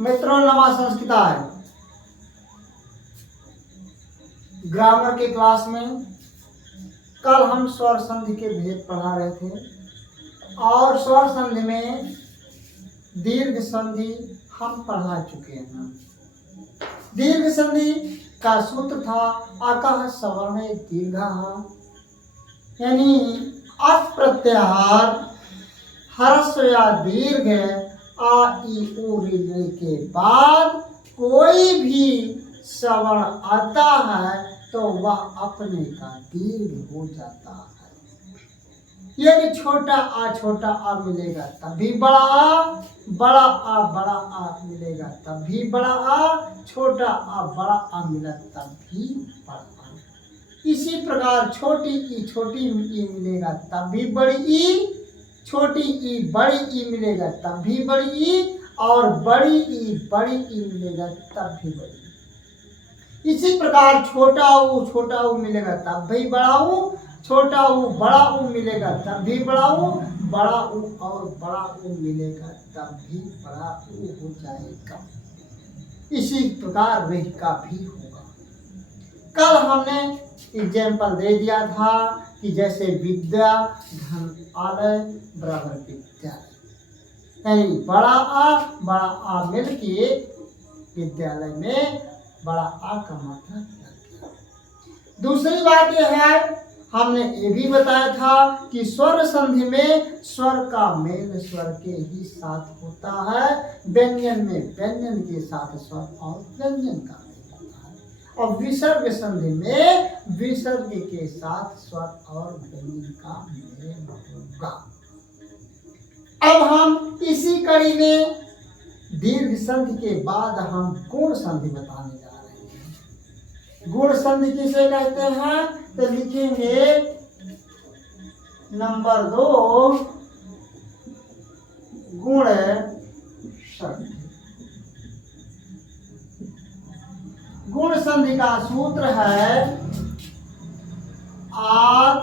मित्रों नमस्कार। ग्रामर के क्लास में कल हम स्वर संधि के भेद पढ़ा रहे थे और स्वर संधि में दीर्घ संधि हम पढ़ा चुके हैं। दीर्घ संधि का सूत्र था अकः सवर्णे दीर्घः, यानी अक प्रत्याहार ह्रस्व या दीर्घ आ ई उ ऋ के बाद कोई भी सवर्ण आता है तो वह अपने का दीर्घ हो जाता है। यदि छोटा आ मिलेगा तब भी बड़ा आ मिलेगा तब भी बड़ा आ, छोटा आ मिला तब भी बड़ा आ। इसी प्रकार छोटी ई मिलेगा तब भी बड़ी ई, छोटी ई बड़ी ई मिलेगा तब भी बड़ी ई, और बड़ी ई मिलेगा तब भी बड़ी ई। इसी प्रकार छोटा ऊ मिलेगा तब भी बड़ा ऊ, छोटा ऊ बड़ा ऊ मिलेगा तब भी बड़ा ऊ, बड़ा ऊ और बड़ा ऊ मिलेगा तब भी बड़ा ऊ हो जाएगा। इसी प्रकार वह का भी होगा। कल हमने एग्जाम्पल दे दिया था कि जैसे विद्या धन आलय बराबर विद्यालय, यानी बड़ा आ मिलके विद्यालय में बड़ा आ का मतलब लग गया। दूसरी बात यह है, हमने ये भी बताया था कि स्वर संधि में स्वर का मेल स्वर के ही साथ होता है, व्यंजन में व्यंजन के साथ स्वर और व्यंजन का मेल होता है, और विसर्ग संधि में विसर्ग के साथ स्वर और व्यंजन का मेल होगा। अब हम इसी कड़ी में दीर्घ संधि के बाद हम गुण संधि बताने जा रहे हैं। गुण संधि किसे कहते हैं तो लिखेंगे नंबर 2 गुण संधि। गुण संधि का सूत्र है आद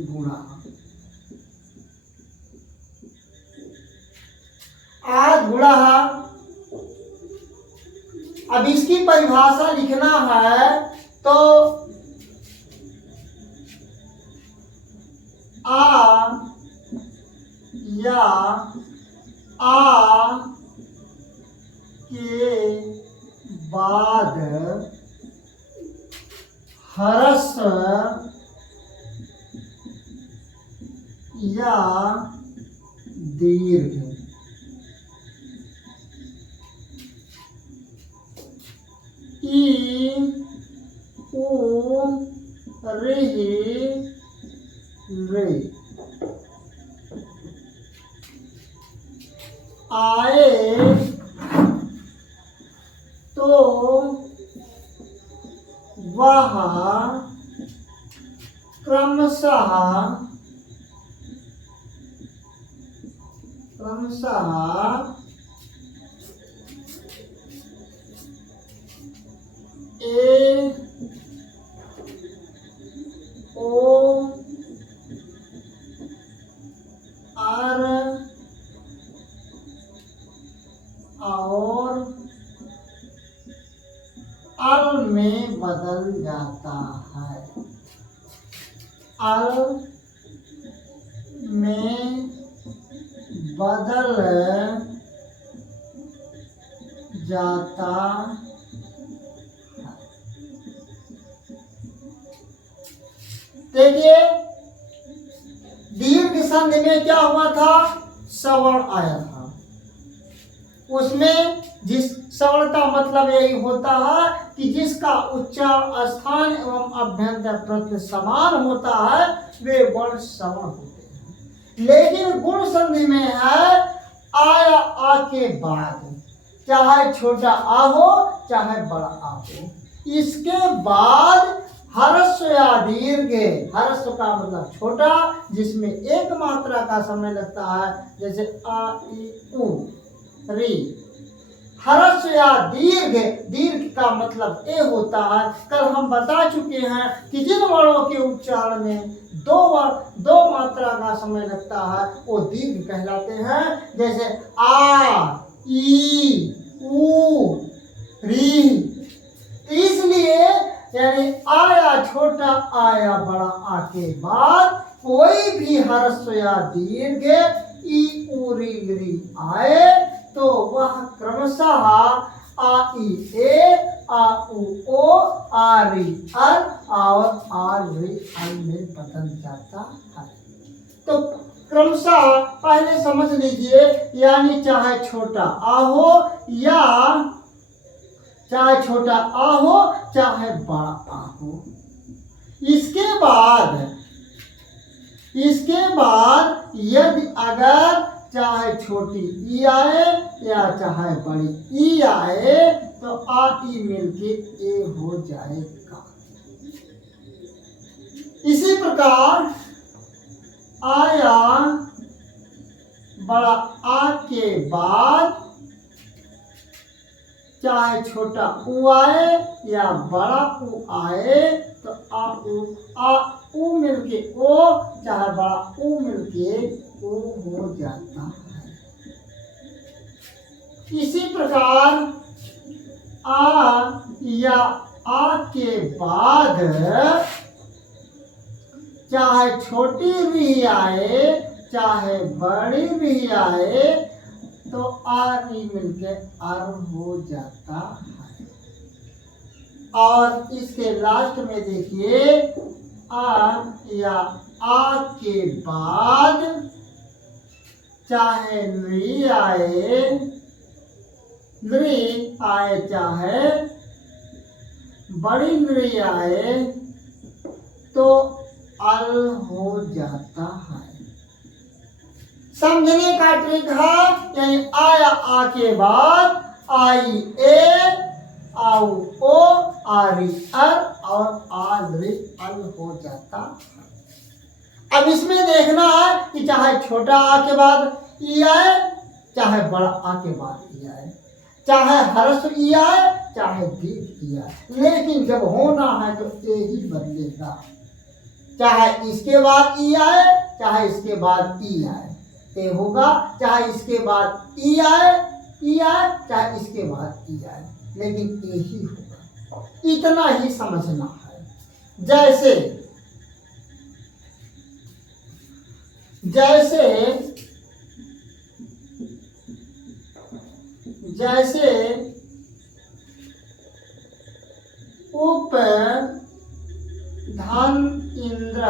गुणा। आद गुणा। अब इसकी परिभाषा लिखना है तो आ या आ के बाद ह्रस्व या दीर्घ, ई उ ऋ आए तो वह क्रमशः ए ओ आर और अल में बदल जाता है। अल में बदल जाता है। देखिए दीर्घ संधि में क्या हुआ था, सवर्ण आया था। उसमें जिस सवर्ण का मतलब यही होता है कि जिसका उच्चारण स्थान एवं अभ्यंतर प्रत्यय समान होता है वे वर्ण सवर्ण होते हैं। लेकिन गुण संधि में है आया आ के बाद, चाहे छोटा आ हो चाहे बड़ा आ हो, इसके बाद ह्रस्व या दीर्घ। ह्रस्व का मतलब छोटा जिसमें एक मात्रा का समय लगता है, जैसे आ ई उ ऋ। ह्रस्व या दीर्घ, दीर्घ का मतलब ए होता है। कल हम बता चुके हैं कि जिन वर्णों के उच्चारण में दो मात्रा का समय लगता है वो दीर्घ कहलाते हैं। जैसे आ ई ऊ री। इसलिए यानी आया छोटा आया बड़ा आ के बाद कोई भी ह्रस्व या दीर्घ ई ऊ री ली आए तो वह क्रमशः आ ई ए आ उ ओ आ री अर और आ री अल में बदल जाता है। तो क्रमशः पहले समझ लीजिए, यानी चाहे छोटा आ हो या चाहे छोटा आ हो चाहे बड़ा आ हो, इसके बाद यदि अगर चाहे छोटी ई आए या चाहे बड़ी ई आए तो आ ई मिलके ए हो जाएगा। इसी प्रकार आया बड़ा आ के बाद चाहे छोटा उ आए या बड़ा उ आए तो आ उ मिलके ओ, चाहे बड़ा उ मिलके ओ हो जाता है। इसी प्रकार आ या आ के बाद चाहे छोटी री आए चाहे बड़ी री आए तो आ री मिलके अर हो जाता है। और इसके लास्ट में देखिए, आ या आ के बाद चाहे री आए चाहे बड़ी री आए तो अल हो जाता है। समझने का ट्रिक है, यानी आया आ के बाद आई ए आउ ओ आरी अर और आरी अल हो जाता है। अब इसमें देखना है कि चाहे छोटा आ के बाद ई आए चाहे बड़ा आ के बाद ई आए, चाहे ह्रस्व ई आए चाहे दीर्घ ई आए, लेकिन जब होना है तो ए ही बदलेगा। चाहे इसके बाद ई आए चाहे इसके बाद ई आए ए होगा, चाहे इसके बाद ई आए चाहे इसके बाद ई आए, लेकिन ए ही होगा। इतना ही समझना है। जैसे उप धन इंद्र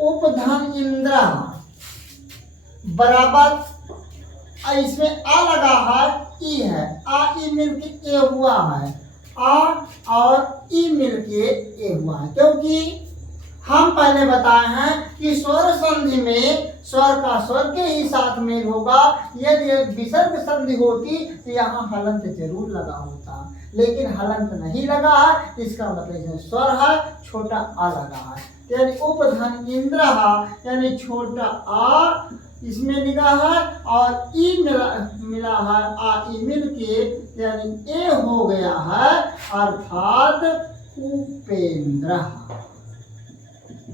उपधन इंद्र बराबर इसमें आ लगा है ई है, आ ई मिलके ए हुआ है, आ और ई मिलके ए हुआ है, क्योंकि हम पहले बताए हैं कि स्वर संधि में स्वर का स्वर के ही साथ मेल होगा। यदि विसर्ग संधि होती तो यहाँ हलंत जरूर लगा होता, लेकिन हलंत नहीं लगा है, इसका मतलब स्वर है, छोटा आ लगा है, यानी उपधन इंद्र यानी छोटा आ इसमें लिखा है और ई मिला है, आ ई मिल के यानी ए हो गया है, अर्थात उपेंद्र।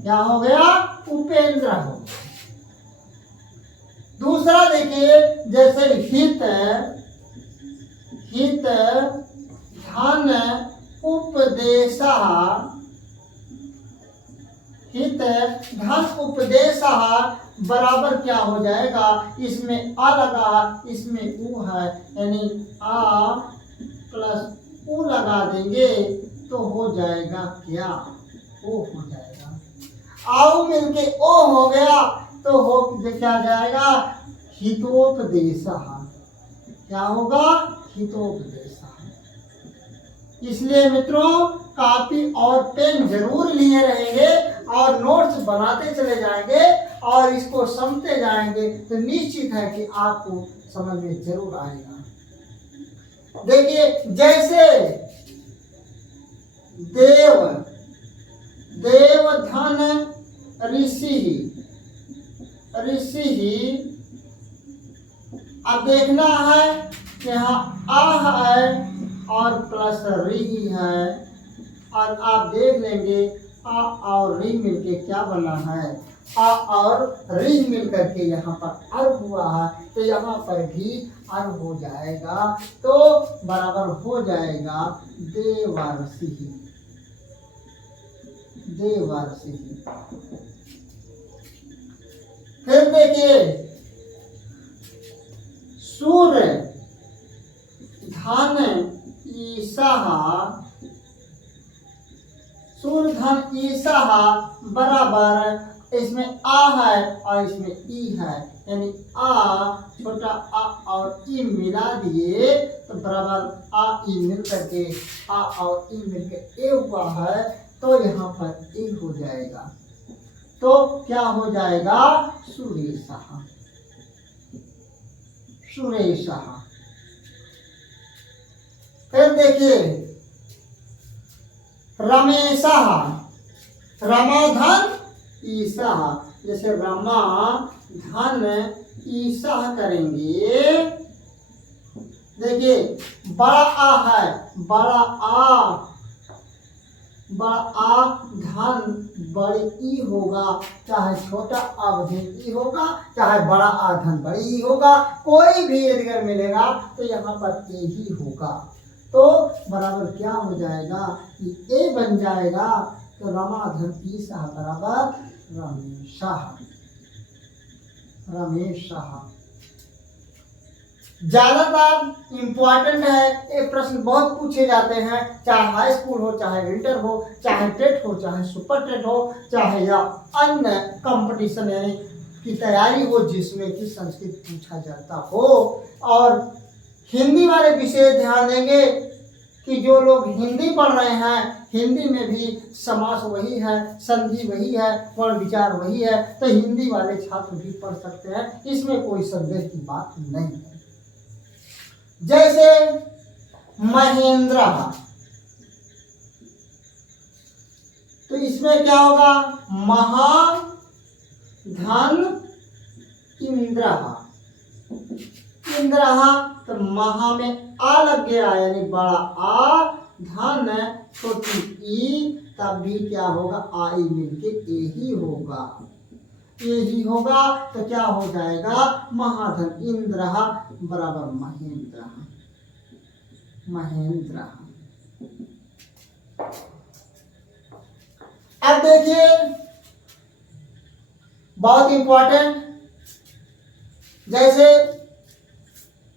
क्या हो गया? उपेंद्र हो गया। दूसरा देखिए, जैसे हित धन उपदेशा, हित धन उपदेशा बराबर क्या हो जाएगा? इसमें आ लगा, इसमें ऊ है, यानी आ प्लस ऊ लगा देंगे तो हो जाएगा क्या? ओ हो जाएगा। आऊ मिलके ओ हो गया तो हो क्या जाएगा? हितोपदेशा। क्या होगा? हितोपदेशा। इसलिए मित्रों कॉपी और पेन जरूर लिए रहेंगे और नोट्स बनाते चले जाएंगे और इसको समझते जाएंगे तो निश्चित है कि आपको समझ में जरूर आएगा। देखिए, जैसे देव धन ऋषि, अब देखना है कि यहाँ आ है और प्लस री है, और आप देख लेंगे आ और री मिलके क्या बना है? आ और री मिल करके यहाँ पर अर्घ हुआ है, तो यहाँ पर भी अर्घ हो जाएगा, तो बराबर हो जाएगा देवर्षि। देवर्षि। फिर देखिए सूर्य धन ईशः, सूर्य धन ईशः बराबर, इसमें आ है और इसमें ई है, यानी आ छोटा आ और ई मिला दिए तो बराबर आ ई मिल करके आ और ई मिल के ए हुआ है, तो यहाँ पर ए हो जाएगा, तो क्या हो जाएगा सुरेशः। सुरेशः। फिर देखिए रमेशः, रमाधन ईशः, जैसे रमा धन ईशः करेंगे। देखिए बड़ा आ है, बड़ा आ, बड़ा आ धन बड़ी ई होगा, चाहे छोटा आ बड़ी ई होगा, चाहे बड़ा आ धन बड़ी ई होगा, कोई भी अगर मिलेगा तो यहाँ पर ए ही होगा, तो बराबर क्या हो जाएगा कि ए बन जाएगा, तो रमाधन ईशः बराबर रमेशः। रमेशः ज्यादातर इम्पोर्टेंट है, ये प्रश्न बहुत पूछे जाते हैं, चाहे हाई स्कूल हो, चाहे इंटर हो, चाहे टेट हो, चाहे सुपर टेट हो, चाहे या अन्य कंपटीशन यानी की तैयारी हो जिसमें कि संस्कृत पूछा जाता हो। और हिंदी वाले विषय ध्यान देंगे कि जो लोग हिंदी पढ़ रहे हैं, हिंदी में भी समास वही है, संधि वही है, वर्ण विचार वही है, तो हिंदी वाले छात्र भी पढ़ सकते हैं, इसमें कोई संदेह की बात नहीं है। जैसे महेंद्र, तो इसमें क्या होगा महा धन इंद्र। इंद्र तो महा में आ लग गया, यानी बड़ा आ, धन छोटी ई, तब भी क्या होगा आई मिलके ए ही होगा, ए ही होगा, तो क्या हो जाएगा महाधन इंद्र बराबर महेंद्र। महेंद्र। अब देखिए बहुत इंपॉर्टेंट, जैसे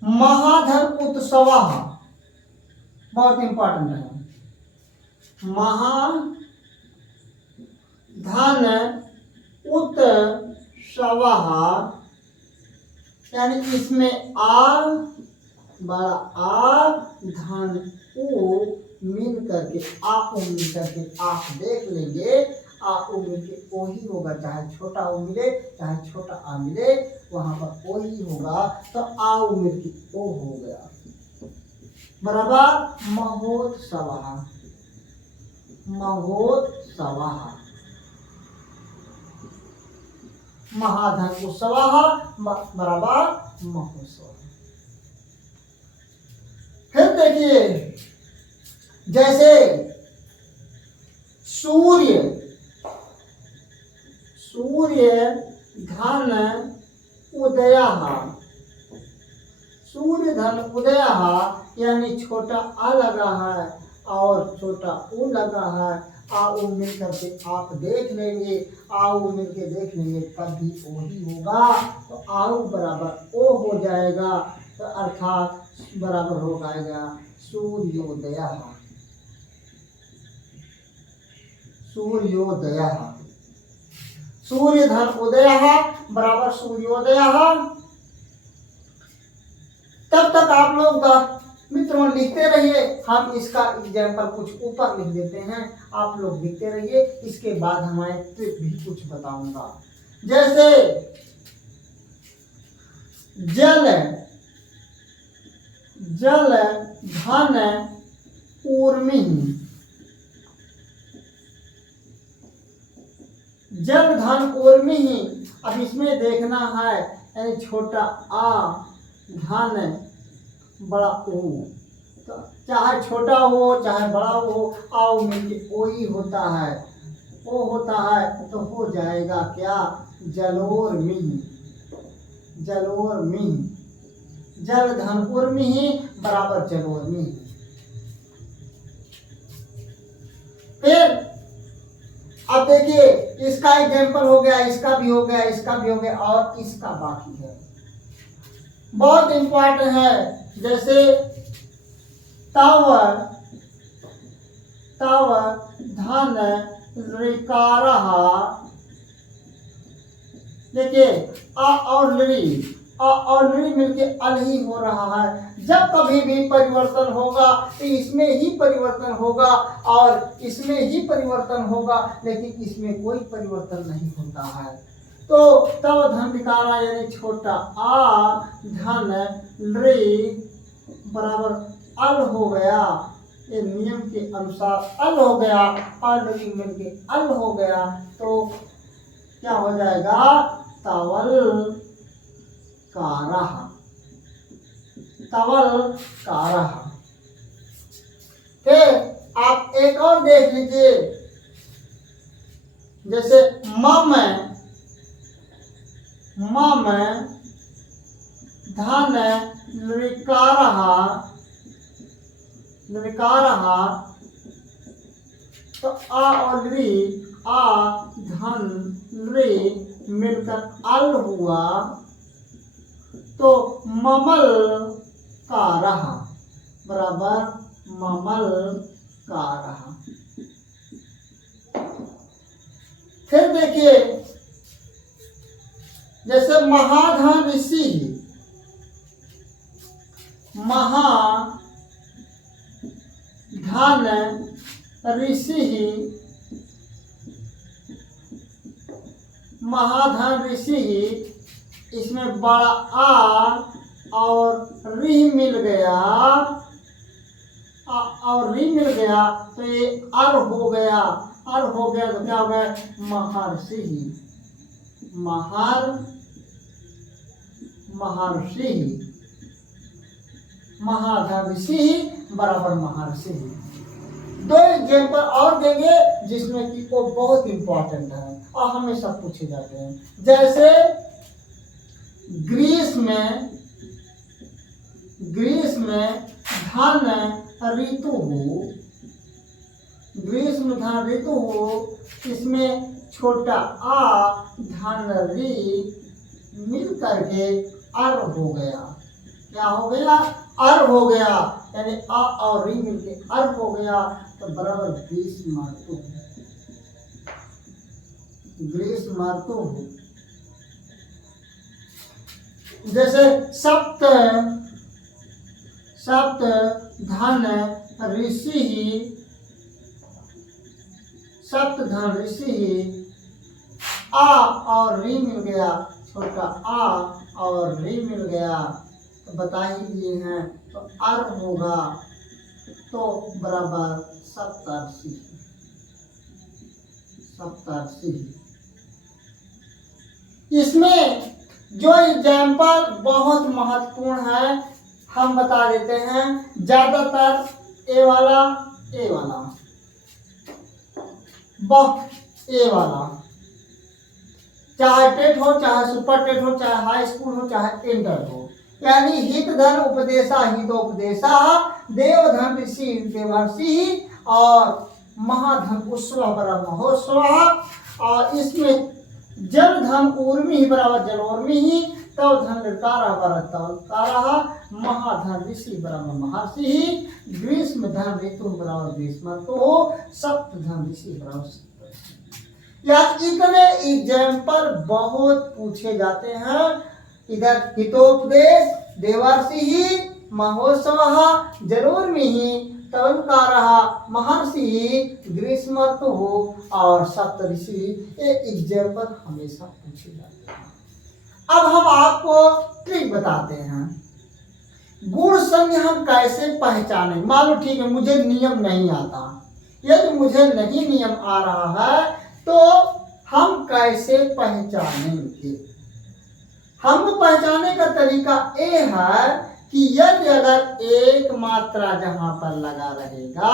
महाधन उत्सव, बहुत इंपॉर्टेंट है, महाधन उत्सव, यानी इसमें आ बड़ा आ धन उ मिल करके आ उ मिल करके आप देख लेंगे, आ उ मिल के ओ ही होगा, चाहे छोटा उ मिले चाहे छोटा आ मिले, वहां पर ओ ही होगा, तो आ उ मिल के ओ हो गया, बराबर महोत्सव। महोत्सव महाधन उत्सव बराबर महोत्सव। फिर देखिए जैसे सूर्य, सूर्य धन उदय, सूर्य धन उदय, यानी छोटा आ लगा है और छोटा उ लगा है, आ उ मिल करके आप देख लेंगे, आ उ मिल के देख लेंगे, तब भी ओ ही होगा, तो आउ बराबर ओ हो जाएगा, तो अर्थात बराबर हो जाएगा सूर्योदय। सूर्योदय, सूर्य धन उदय बराबर सूर्योदय। तब तक आप लोग मित्रों लिखते रहिए, हम इसका एग्जाम्पल कुछ ऊपर लिख देते हैं, आप लोग लिखते रहिए, इसके बाद हमारे ट्रिक भी कुछ बताऊंगा। जैसे जल, जल धन ऊर्मी, जल धन ऊर्मी, अब इसमें देखना है, यानी छोटा आ धन बड़ा ओ, तो चाहे छोटा हो चाहे बड़ा हो, आ मिलके ओ ही होता है, ओ होता है तो हो जाएगा क्या, जलोर मिही, जलोर मिही, जल धन उर्मिही बराबर जलोर मिही। फिर अब देखिए इसका एग्जाम्पल हो गया, इसका भी हो गया, इसका भी हो गया, और इसका बाकी है, बहुत इंपॉर्टेंट है। जैसे तव तव धन ऋकारः, देखिए अ और लृ मिलके अल ही हो रहा है। जब कभी भी परिवर्तन होगा तो इसमें ही परिवर्तन होगा और इसमें ही परिवर्तन होगा, लेकिन इसमें कोई परिवर्तन नहीं होता है। तो तव धन ऋकारा यानी छोटा आ धन लृ बराबर अल हो गया, ये नियम के अनुसार अल हो गया, अल मिलके अल हो गया, तो क्या हो जाएगा, तवल कारः, तवल कारः। फिर आप एक और देख लीजिए, जैसे मम धन ऋकारः, तो आ और लृ, आ धन लृ मिलकर अल हुआ, तो ममल कारः बराबर ममल कारः। फिर देखिए जैसे महाधन ऋषि, महाधन ऋषि, महाधन ऋषि, इसमें बड़ा आ और री मिल गया, और री मिल गया तो ये अर हो गया, अर हो गया तो क्या हो गया, महर्षि, महर्षि, महाधन ऋषि बराबर महर्षि। दो एग्जाम्पल और देंगे जिसमें कि वो बहुत इंपॉर्टेंट है और हमेशा पूछे जाते हैं। जैसे ग्रीष्म में धन ऋतु, ग्रीष्म धन ऋतु, इसमें छोटा आ धन री मिल करके अर हो गया, क्या हो गया, अर हो गया, यानी आ और री मिलके अर हो गया, तो बराबर ग्रीष्म ऋतु, ग्रीष्म ऋतु। जैसे सप्त धन ऋषि, सप्त धन ऋषि, आ और री मिल गया, छोटा आ और री मिल गया, तो बता ही दिए हैं, तो अर होगा, तो बराबर सप्तर्षि, सप्तर्षि। इसमें जो एग्जाम्पल बहुत महत्वपूर्ण है हम बता देते हैं, ज्यादातर ए वाला, ए वाला, ए वाला, चाहे टेट हो, चाहे सुपर टेट हो, चाहे हाई स्कूल हो, चाहे इंटर हो, यानी हित धन उपदेशा हितोपदेशा, देव धन ऋषि देवर्षि, और महाधन उत्सव बराबर महोत्सव, और इसमें जल धन ऊर्मि बराबर जलोर्मि, तव धन ऋकारः बराबर तवलकारः, महाधन ऋषि बराबर महर्षि, ग्रीष्म धन ऋतु बराबर ग्रीष्म ऋतु, सप्त धन ऋषि बराबर सप्तर्षि। या इतने एग्जाम्पल बहुत पूछे जाते हैं। इधर हितोपदेश देवर्षि महोत्सव जलोर्मि, तवलकारः महर्षि, ग्रीष्म ऋतु और सप्तऋषि, ये एग्जाम्पल हमेशा पूछे जाते हैं। अब हम आपको ट्रिक बताते हैं, गुण संज्ञा हम कैसे पहचानें। मान लो ठीक है मुझे नियम नहीं आता, यदि मुझे नहीं नियम आ रहा है तो हम कैसे पहचानेंगे। हमको पहचानने का तरीका ये है कि यदि अगर एक मात्रा जहां पर लगा रहेगा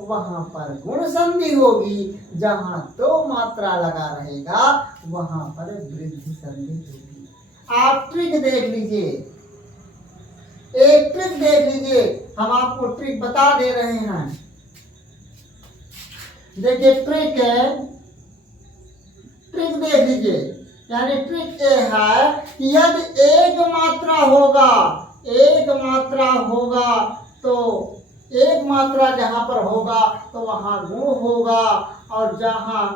वहां पर गुण संधि होगी, जहां दो मात्रा लगा रहेगा वहां पर वृद्धि संधि होगी। आप ट्रिक देख लीजिए, एक ट्रिक देख लीजिए, हम आपको ट्रिक बता दे रहे हैं। देखिए ट्रिक है, ट्रिक देख लीजिए, यानी ट्रिक ये है कि यदि एक मात्रा होगा, एक मात्रा होगा तो एक मात्रा जहां पर होगा तो वहां गुण होगा, और जहां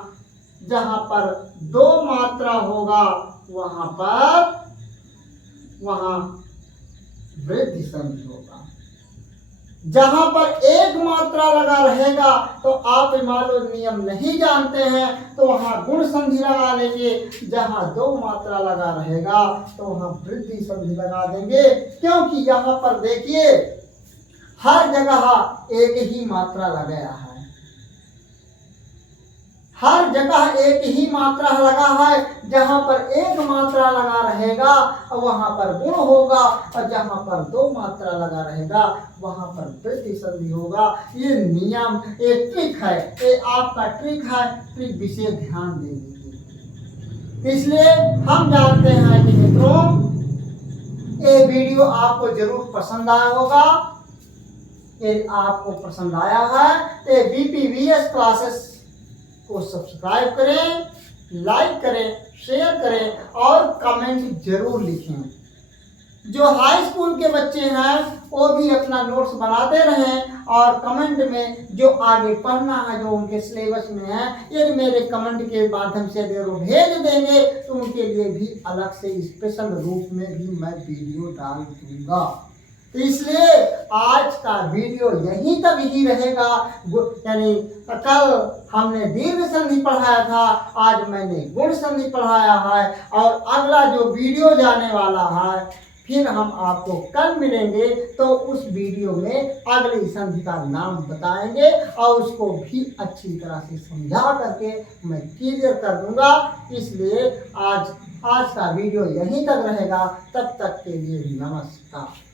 जहां पर दो मात्रा होगा वहां वृद्धि संधि होगा। जहां पर एक मात्रा लगा रहेगा तो आप मान लो नियम नहीं जानते हैं तो वहां गुण संधि लगा लेंगे, जहां दो मात्रा लगा रहेगा तो वहां वृद्धि संधि लगा देंगे। क्योंकि यहाँ पर देखिए हर जगह एक ही मात्रा लगाया है, हर जगह एक ही मात्रा लगा है। जहां पर एक मात्रा लगा रहेगा वहां पर गुण होगा, और जहां पर दो मात्रा लगा रहेगा वहां पर वृद्धि संधि होगा। ये नियम, एक ट्रिक है, ये आपका ट्रिक है, ट्रिक विशेष ध्यान दे दीजिए। इसलिए हम जानते हैं कि मित्रों ये वीडियो आपको जरूर पसंद आया होगा। यदि आपको पसंद आया है तो BPVS क्लासेस को सब्सक्राइब करें, लाइक करें, शेयर करें और कमेंट जरूर लिखें। जो हाई स्कूल के बच्चे हैं वो भी अपना नोट्स बनाते रहें, और कमेंट में जो आगे पढ़ना है जो उनके सिलेबस में है यदि मेरे कमेंट के माध्यम से अगर वो भेज देंगे तो उनके लिए भी अलग से स्पेशल रूप में भी मैं वीडियो डाल दूंगा। तो इसलिए आज का वीडियो यहीं तक ही रहेगा। यानी कल हमने दीर्घ संधि पढ़ाया था, आज मैंने गुण संधि पढ़ाया है, और अगला जो वीडियो जाने वाला है फिर हम आपको कल मिलेंगे तो उस वीडियो में अगली संधि का नाम बताएंगे और उसको भी अच्छी तरह से समझा करके मैं क्लियर कर दूंगा। इसलिए आज का वीडियो यहीं तक रहेगा। तब तक के लिए नमस्कार।